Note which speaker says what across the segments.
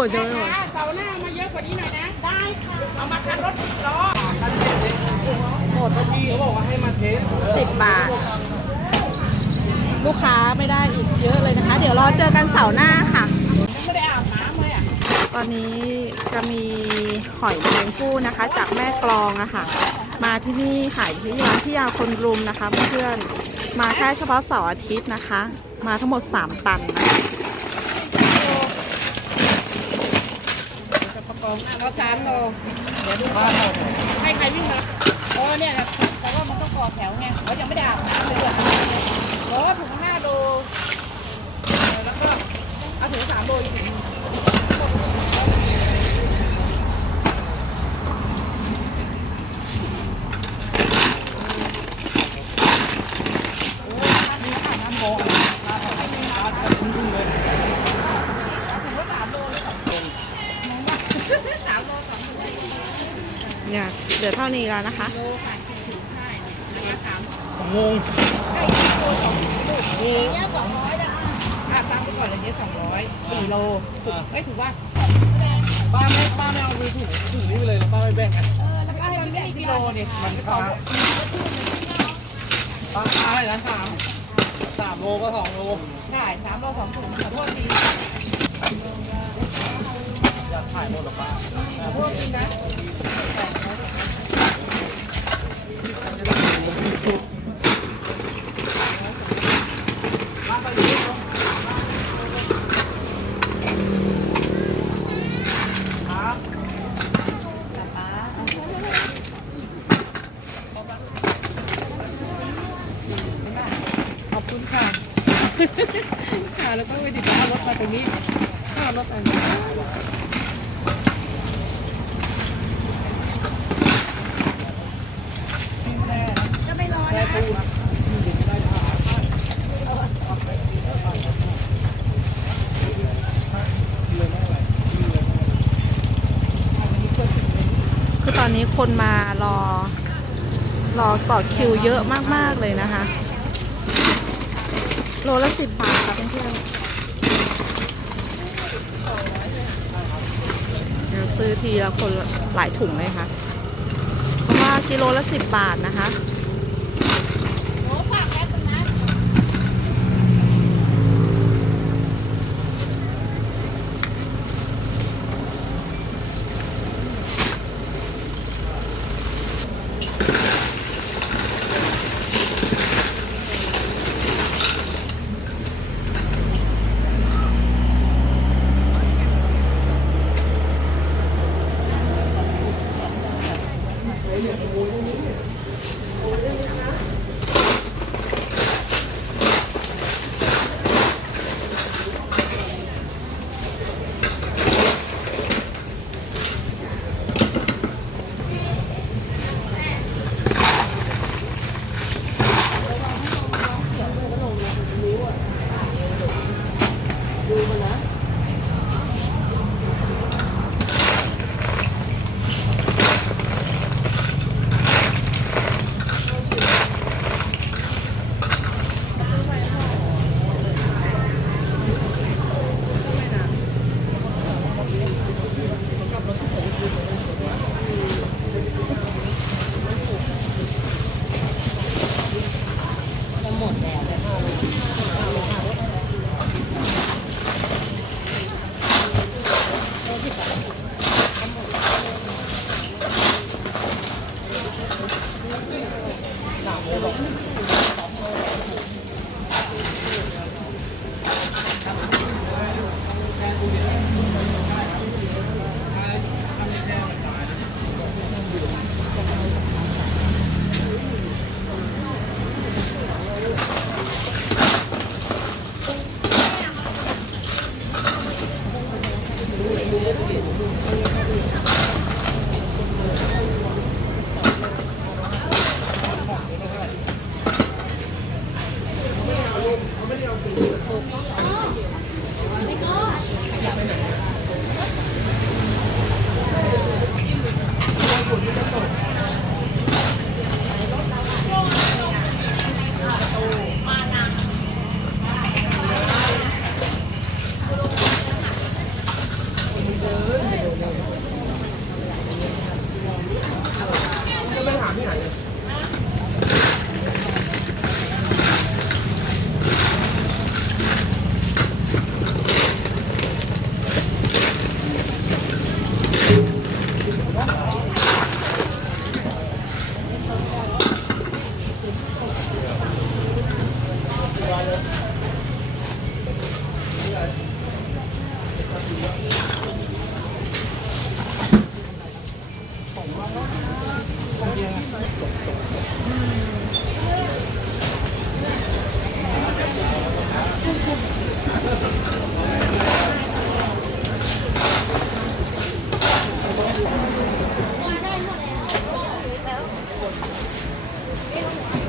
Speaker 1: คนยังไม่หมด
Speaker 2: คน
Speaker 3: จะไม่หมด
Speaker 1: เสาร์หน้ามาเยอะกว่านี้หน่อยนะ ได้ค่ะ เอามาคันรถสิบล้อ
Speaker 2: พี่เขาบอกว่าให้มาเทส
Speaker 3: สิบบาท ลูกค้าไม่ได้อีกเยอะเลยนะคะ เดี๋ยวรอเจอกันเสาร์หน้าค่ะ
Speaker 1: ยังไม่ได้อาบน้ำเลยอะ
Speaker 3: ตอนนี้จะมีหอยแมลงภู่นะคะ จากแม่กลองอะค่ะ มาที่นี่ขายที่ร้านที่ยาคนรุมนะคะเพื่อนๆ มาแค่เฉพาะเสาร์อาทิตย์นะคะ มาทั้งหมด 3 ตันนะคะ
Speaker 1: เราสามโลเดี๋ยวดูก่อนให้ใครวิ่งมาโอ้เนี่ยนะแต่ว่ามันต้องก่อแถวไงเขายังไม่ได้อาบน้ำเลยด้วยโอ้ถุงห้าโลแล้วก็เอาถุงสามโลอีกถุง
Speaker 3: เนี่ยเหลือเท่า นี้แล้วนะคะ
Speaker 1: โลค่ะถุงใช่แล้วก็สาม
Speaker 2: ผมงง
Speaker 1: ได้โลสองลูกเนี้ยสองร้อยนะอะตามไปก่อนเลยเนี้ยสองร้อยสี่โลถูกไม่ถูกว่า
Speaker 2: ป้าไม่ป้าไม่เอามือถุงถุงนี้ไปเลยแล้วป้าไม่แบ่งกัน
Speaker 1: แล้วก็ให้มันได้กิโลเนี่ย
Speaker 2: มันค้าป้าค้าเลยนะสามสามโลก็สองโล
Speaker 1: ได้สามโลสองถุงขอโทษที
Speaker 2: อยากถ่ายหมดหรอป้า
Speaker 1: ขอโทษทีนะ ขอบคุณค่ะ ค่ะแล้วก็ไปติดต่อรถมาตรงนี้ก็รถอันนี้
Speaker 3: คือตอนนี้คนมารอ รอต่อคิวเยอะมาก ๆ เลยนะคะ โลละสิบบาทค่ะเพื่อนๆเดี๋ยว ซื้อทีละคนหลายถุงเลยค่ะ เพราะว่ากิโลละสิบบาทนะคะ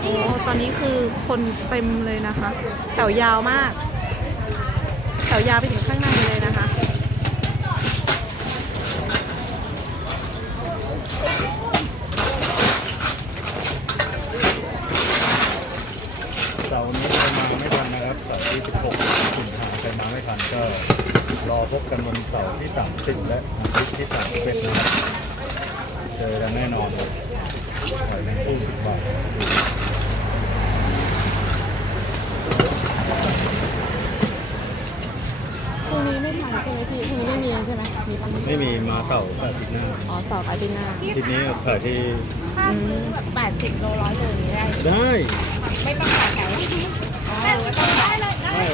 Speaker 1: โอ้
Speaker 3: ตอนนี้คือคนเต็มเลยนะคะ แถวยาวมาก แถวยาวไปถึง
Speaker 4: ม่มีมาเสาร์กับอาทิตย์หน้า
Speaker 3: อ๋อเสาร์กับอาทิตย์หน้า
Speaker 4: อาทิตย์นี้ขายที่
Speaker 1: ถ้าซื้อแบบ80โลร้อยโลนี้ได้
Speaker 4: ได้
Speaker 1: ไม่ต้องต่อแถวอ๋อไม่ต้องได้เลยได้
Speaker 4: ไม่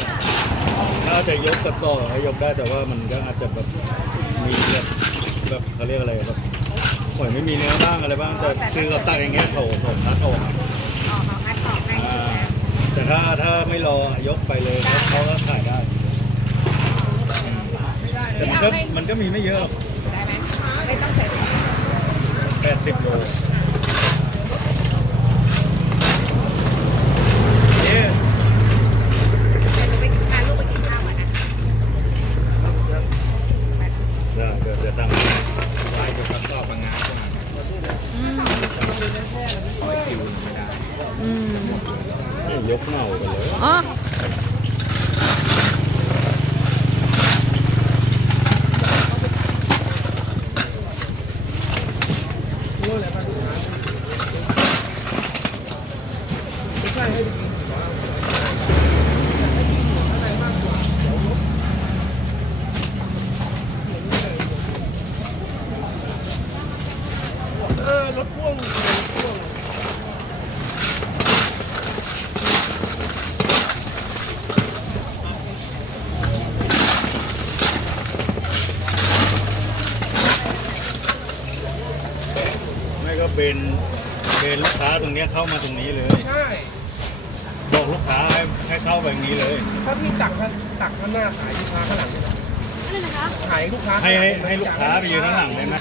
Speaker 4: ถ้าจะยกกระสอบให้ยกได้แต่ว่ามันก็อาจจะแบบมีแบบแบบเขาเรียกอะไรแบบหอยไม่มีเนื้อบ้างอะไรบ้างแต่คือกับตักอย่างเงี้ยเขาเขาคัดออกอะ
Speaker 1: ออกเอาคัดออกให้ใช่ไหม
Speaker 4: แต่ถ้าถ้าไม่รอยกไปเลยเขาเขาก็ขายได้แต่มันก็มันก็มีไม่เยอะหรอก
Speaker 1: ไม่ต้องใส่
Speaker 4: แปดสิบโล
Speaker 1: wohl, er
Speaker 4: war gut. เป็
Speaker 2: น
Speaker 4: เป็
Speaker 2: นลู
Speaker 4: กค้าตรงเนี้ยเข้ามาตรงนี้เลย
Speaker 2: ใช่
Speaker 4: บอกลูกค้าให้ให้เข้าไปอย่างนี้เลย
Speaker 2: ถ้าพี่ตักข้างตักข้างหน้าขายลูกค้าข้างหลังนี่นะขายลูกค้า
Speaker 4: ให้ให้ให้ลูกค้าไปยืนข้างหลังได้ไหม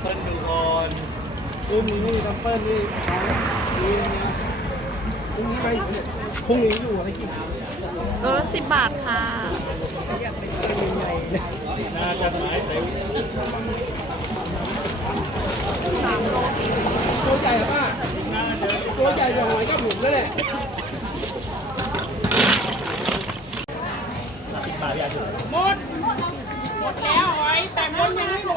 Speaker 2: เอามาแซ
Speaker 4: มเปิลดูก่อน
Speaker 2: พรุ่งนี้นี่ดัมเปิลนี่ใช้ดีนะพรุ่งนี้ไปพรุ่งนี้อยู่อะไรกิน
Speaker 3: โลละสิบบาทค่ะ
Speaker 4: น่าจะไม้เต็ม
Speaker 2: ตัวใหญ่อะป้าตัวใหญ่กว่าหอยกับหมุนนั่นแหละ
Speaker 5: หมด หมดแล้วหอยแต่มดยังไม่หม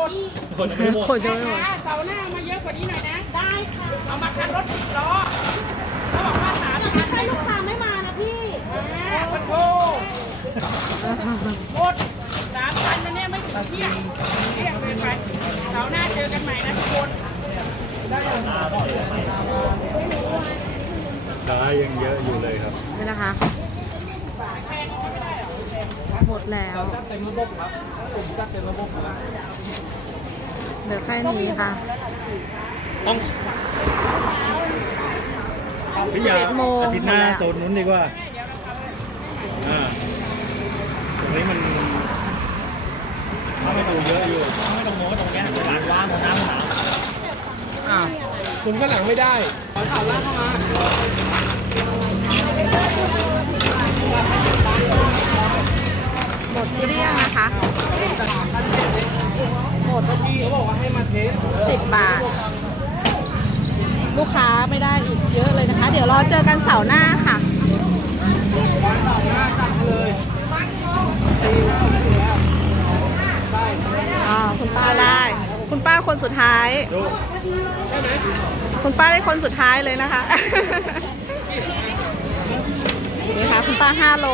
Speaker 5: ด
Speaker 4: คนไม่หมด
Speaker 3: คนจะไม่หมด
Speaker 5: เสาร์หน้ามาเยอะกว่า
Speaker 1: ว่านี้หน่อยนะ ได้ค่ะ เอามาคันรถสิบล้อเขาบอกว่าสามคันใช่ลูกค้าไม่มานะพี่มันโทหมดสามคันนะเนี่ยไม่ถึงเที่ยงเที่ยงเลยไปเสาร์หน้าเจอกันใหม่นะทุกคน
Speaker 4: ค้ายังเยอะอยู่เลยครับ
Speaker 3: นี่นะคะ หมดแล้ว
Speaker 2: จัดเต็มระบบครับผมจัดเต็มระบบนะ
Speaker 3: เหลือแค่นี้ค่ะ
Speaker 4: ต้อง
Speaker 3: 11โมง
Speaker 4: อาทิตย์หน้า
Speaker 3: หมดแล้ว
Speaker 4: โซนนู้นดีกว่าอ่าตรงนี้มันถ้าไม่ดูเยอะอยู่
Speaker 5: ไม่ตรงโน้นตรงเนี้ยหลังว่างของน้ำหนาว
Speaker 2: อ้าวคุณก็หลังไม่ได้
Speaker 3: หมดเกลี้ยงนะคะ
Speaker 2: หมดเมื่อกี้เขาบอกว่าให้มาเทส
Speaker 3: 10บบาท ลูกค้าไม่ได้อีกเยอะเลยนะคะ เดี๋ยวรอเจอกันเสาร์หน้าค่ะ
Speaker 2: เสาร์หน้าจัดให้เลยตีแล้วตีแล้วได้
Speaker 3: อ่าคุณป้าได้ คุณป้าคนสุดท้าย คุณป้าได้คนสุดท้ายเลยนะคะ นี่ค่ะคุณป้า5โล